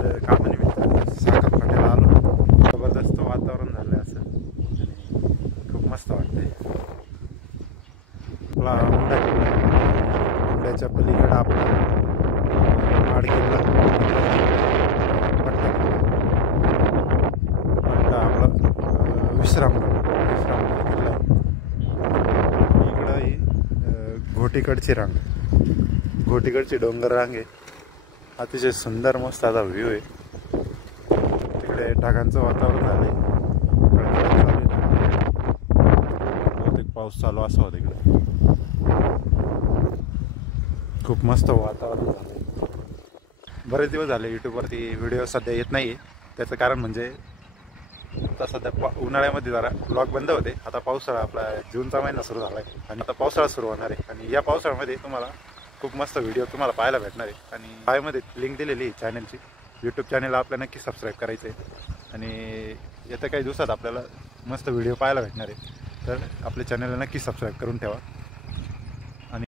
असं कामानिमित्त साखरपट्याला आलो. जबरदस्त वातावरण झालं असं आणि खूप मस्त वाटतंय. आपला उंड्याच्या पलीकडं आपला आडकिल्ला आपला विश्रामगड किल्ला. इकडं ही घोटीकडची रांग, घोटीकडची डोंगर रांग आहे. अतिशय सुंदर मस्त आता व्ह्यू आहे. तिकडे ढगांचं वातावरण झालंय, बहुतेक पाऊस चालू असावा तिकडे. खूप मस्त वातावरण झालंय. बरेच दिवस झाले यूट्यूबवरती व्हिडिओ सध्या येत नाही. त्याचं कारण म्हणजे आता सध्या उन्हाळ्यामध्ये जरा ब्लॉग बंद होते. आता पावसाळा आपला जूनचा महिना सुरू झाला आहे आणि आता पावसाळा सुरू होणार आहे. आणि या पावसाळ्यामध्ये तुम्हाला खूप मस्त व्हिडिओ तुम्हाला पाहायला भेटणार आहे. आणि बायोमध्ये लिंक दिलेली आहे चॅनलची. यूट्यूब चॅनलला आपल्याला नक्की सबस्क्राईब करायचं आहे आणि येत्या काही दिवसात आपल्याला मस्त व्हिडिओ पाहायला भेटणार आहे. तर आपल्या चॅनलला नक्की सबस्क्राईब करून ठेवा.